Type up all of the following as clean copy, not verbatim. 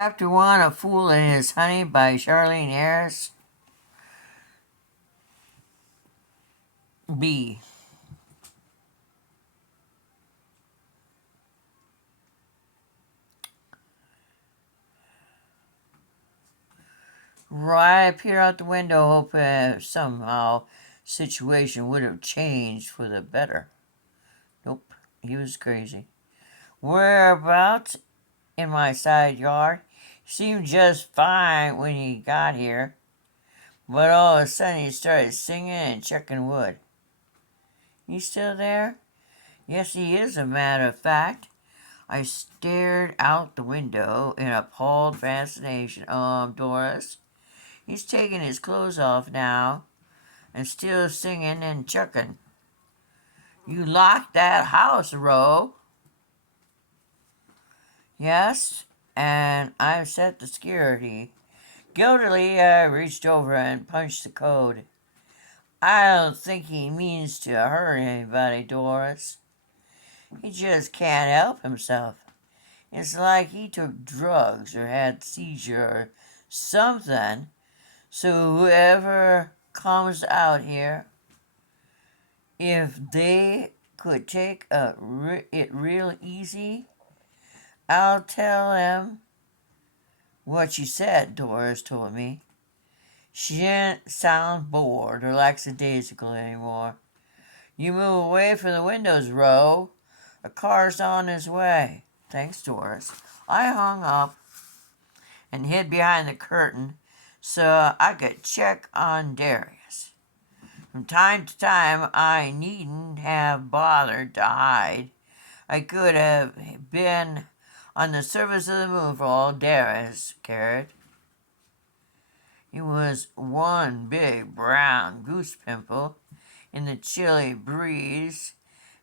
Chapter 1, A Fool and His Honey by Charlaine Harris. B. Right, I peered out the window, hoping somehow situation would have changed for the better. Nope, he was crazy. Whereabouts in my side yard? He seemed just fine when he got here, but all of a sudden he started singing and chucking wood. He's still there? Yes, he is, a matter of fact. I stared out the window in appalled fascination. Doris, he's taking his clothes off now and still singing and chucking. You locked that house, Ro. Yes, and I've set the security. Guiltily, I reached over and punched the code. I don't think he means to hurt anybody, Doris. He just can't help himself. It's like he took drugs or had a seizure or something. So whoever comes out here, if they could take it real easy, I'll tell them what you said, Doris told me. She didn't sound bored or lackadaisical anymore. You move away from the windows, Ro. A car's on his way. Thanks, Doris. I hung up and hid behind the curtain so I could check on Darius. From time to time, I needn't have bothered to hide. I could have been on the surface of the moon for all Darius cared. It was one big brown goose pimple in the chilly breeze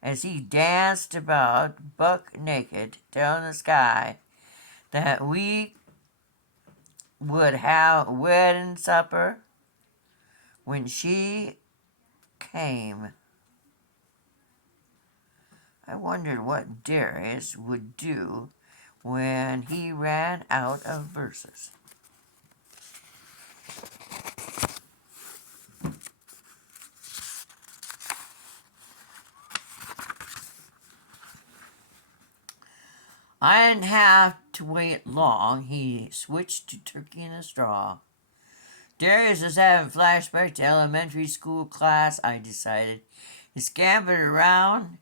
as he danced about buck naked telling the sky that we would have a wedding supper when she came. I wondered what Darius would do when he ran out of verses. I didn't have to wait long. He switched to Turkey in a Straw. Darius was having flashbacks to elementary school class, I decided. He scampered around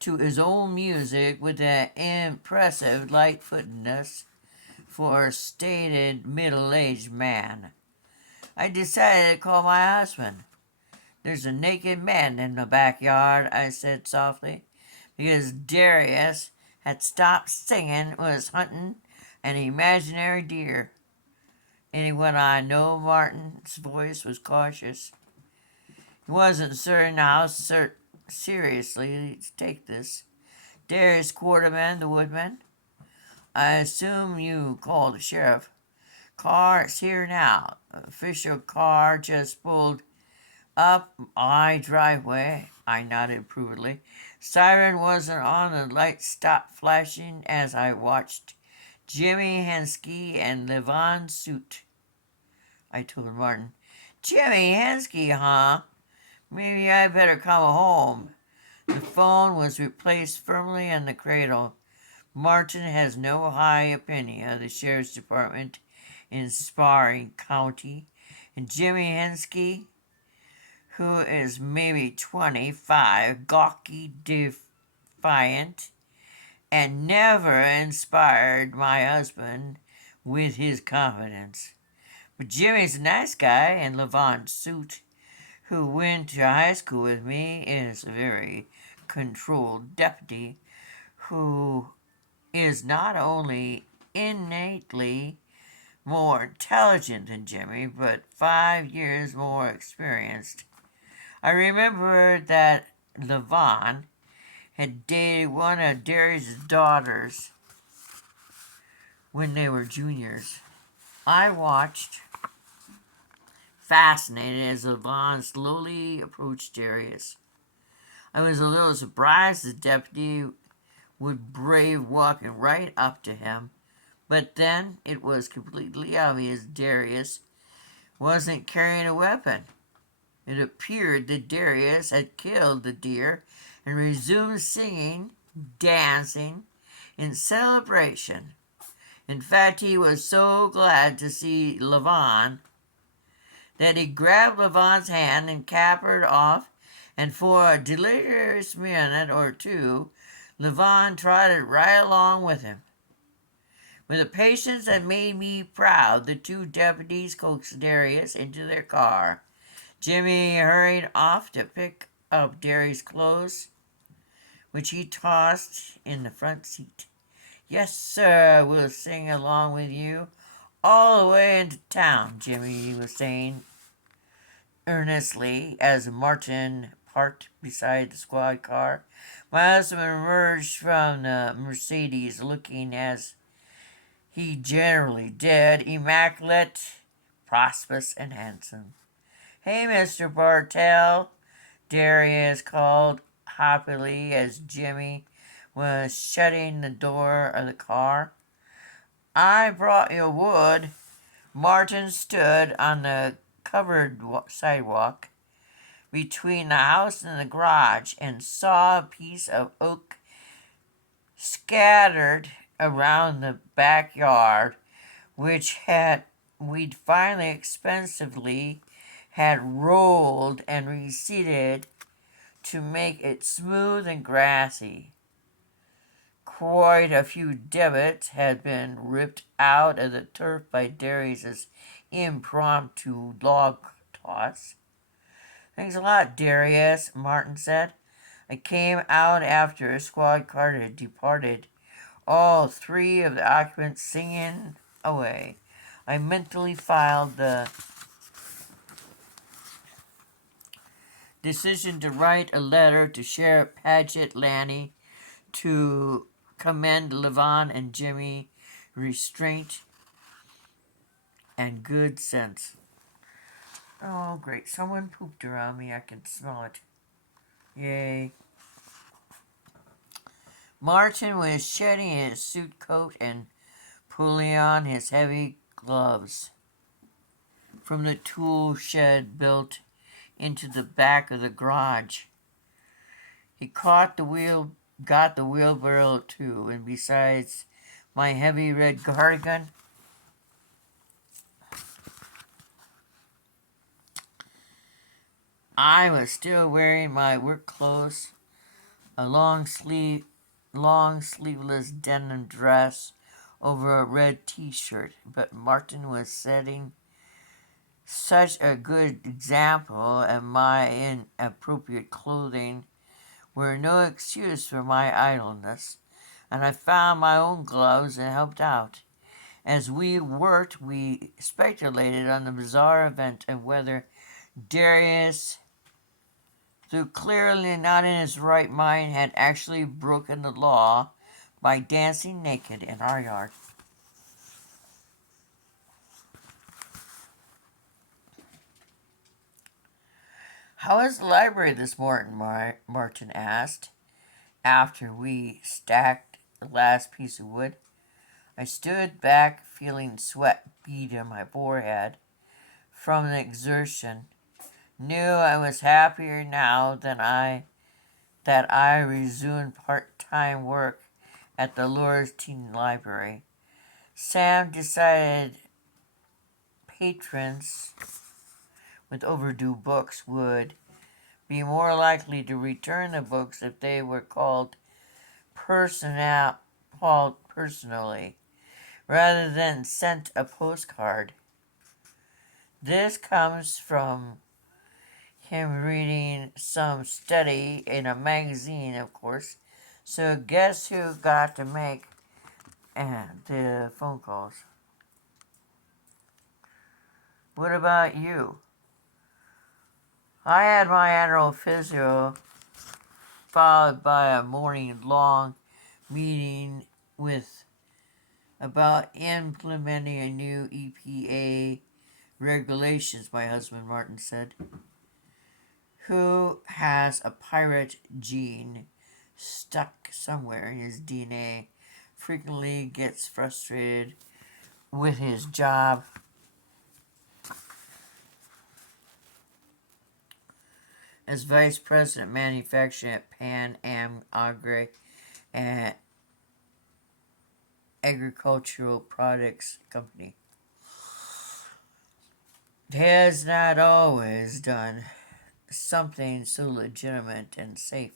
to his own music with an impressive lightfootedness for a stated middle-aged man. I decided to call my husband. There's a naked man in the backyard, I said softly, because Darius had stopped singing and was hunting an imaginary deer. Anyone I know, Martin's voice was cautious. He wasn't certain how seriously to take this. Darius Quarterman, the woodman. I assume you called the sheriff. Car's here now. Official car just pulled up my driveway. I nodded approvingly. Siren wasn't on. The light stopped flashing as I watched Jimmy Hensky and Levon Suit. I told Martin. Jimmy Hensky, huh? Maybe I better come home. The phone was replaced firmly in the cradle. Martin has no high opinion of the sheriff's department in Sparring County, and Jimmy Hensky, who is maybe 25, gawky, defiant, and never inspired my husband with his confidence. But Jimmy's a nice guy, and Levon Suit, who went to high school with me, is a very controlled deputy who is not only innately more intelligent than Jimmy, but 5 years more experienced. I remembered that Levon had dated one of Darius' daughters when they were juniors. I watched, fascinated, as Levon slowly approached Darius. I was a little surprised the deputy would brave walking right up to him, But then it was completely obvious Darius wasn't carrying a weapon. It appeared that Darius had killed the deer and resumed singing, dancing, in celebration. In fact, he was so glad to see Levon that he grabbed Levon's hand and capered off, and for a delirious minute or two, Levon trotted right along with him. With a patience that made me proud, the two deputies coaxed Darius into their car. Jimmy hurried off to pick up Darius' clothes, which he tossed in the front seat. Yes, sir, we'll sing along with you all the way into town, Jimmy was saying earnestly as Martin parked beside the squad car. My husband emerged from the Mercedes looking as he generally did, immaculate, prosperous, and handsome. Hey, Mr. Bartell, Darius called happily as Jimmy was shutting the door of the car. I brought you wood. Martin stood on the covered sidewalk between the house and the garage and saw a piece of oak scattered around the backyard, which we'd finally expensively had rolled and reseeded to make it smooth and grassy. Quite a few divots had been ripped out of the turf by Darius's impromptu log toss. Thanks a lot, Darius, Martin said. I came out after a squad car had departed, all three of the occupants singing away. I mentally filed the decision to write a letter to Sheriff Paget Lanny to commend Levon and Jimmy restraint and good sense. Oh, great. Someone pooped around me. I can smell it. Yay. Martin was shedding his suit coat and pulling on his heavy gloves from the tool shed built into the back of the garage. He got the wheelbarrow too, and besides my heavy red cardigan, I was still wearing my work clothes, a long sleeveless denim dress over a red t-shirt, but Martin was setting such a good example, and my inappropriate clothing were no excuse for my idleness, and I found my own gloves and helped out. As we worked, we speculated on the bizarre event of whether Darius, though clearly not in his right mind, had actually broken the law by dancing naked in our yard. How is the library this morning? Martin asked, after we stacked the last piece of wood. I stood back, feeling sweat bead on my forehead from the exertion. Knew I was happier now that I resumed part-time work at the Lourdes Teen Library. Sam decided patrons with overdue books would be more likely to return the books if they were called personally, rather than sent a postcard. This comes from him reading some study in a magazine, of course. So guess who got to make the phone calls? What about you? I had my annual physio followed by a morning-long meeting with about implementing a new EPA regulations, my husband Martin said, who has a pirate gene stuck somewhere in his DNA frequently gets frustrated with his job. As vice president of manufacturing at Pan Am Agri and Agricultural Products Company. It has not always done something so legitimate and safe.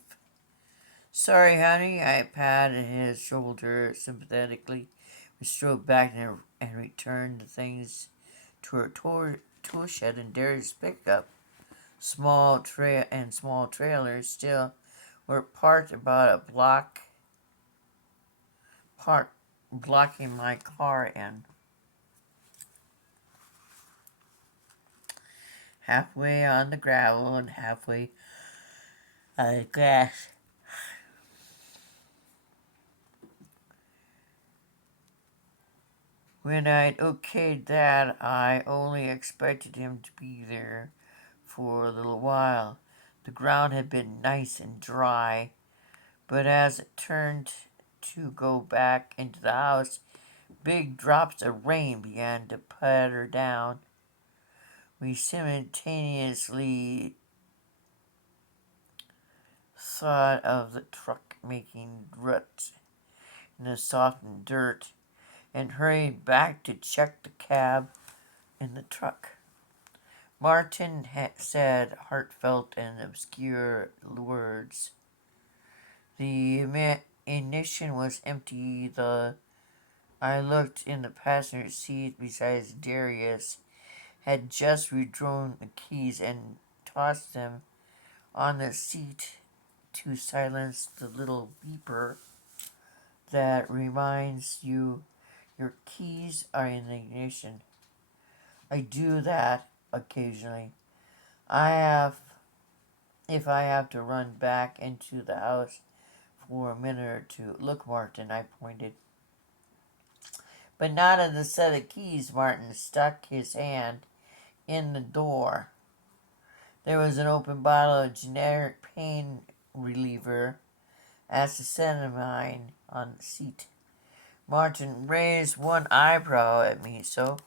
Sorry, honey, I patted his shoulder sympathetically. We strode back and returned the things to our tool shed and Darius pickup. Small trailers still were parked about a block, blocking my car in. Halfway on the gravel and halfway on the grass. When I'd okayed that, I only expected him to be there for a little while. The ground had been nice and dry, but as it turned to go back into the house, big drops of rain began to patter down. We simultaneously thought of the truck making ruts in the softened dirt and hurried back to check the cab in the truck. Martin said heartfelt and obscure words. The ignition was empty. I looked in the passenger seat beside Darius, had just withdrawn the keys and tossed them on the seat to silence the little beeper that reminds you your keys are in the ignition. I do that occasionally. If I have to run back into the house for a minute or two. Look, Martin, I pointed. But not in the set of keys. Martin stuck his hand in the door. There was an open bottle of generic pain reliever, acetaminophen, on the seat. Martin raised one eyebrow at me. So,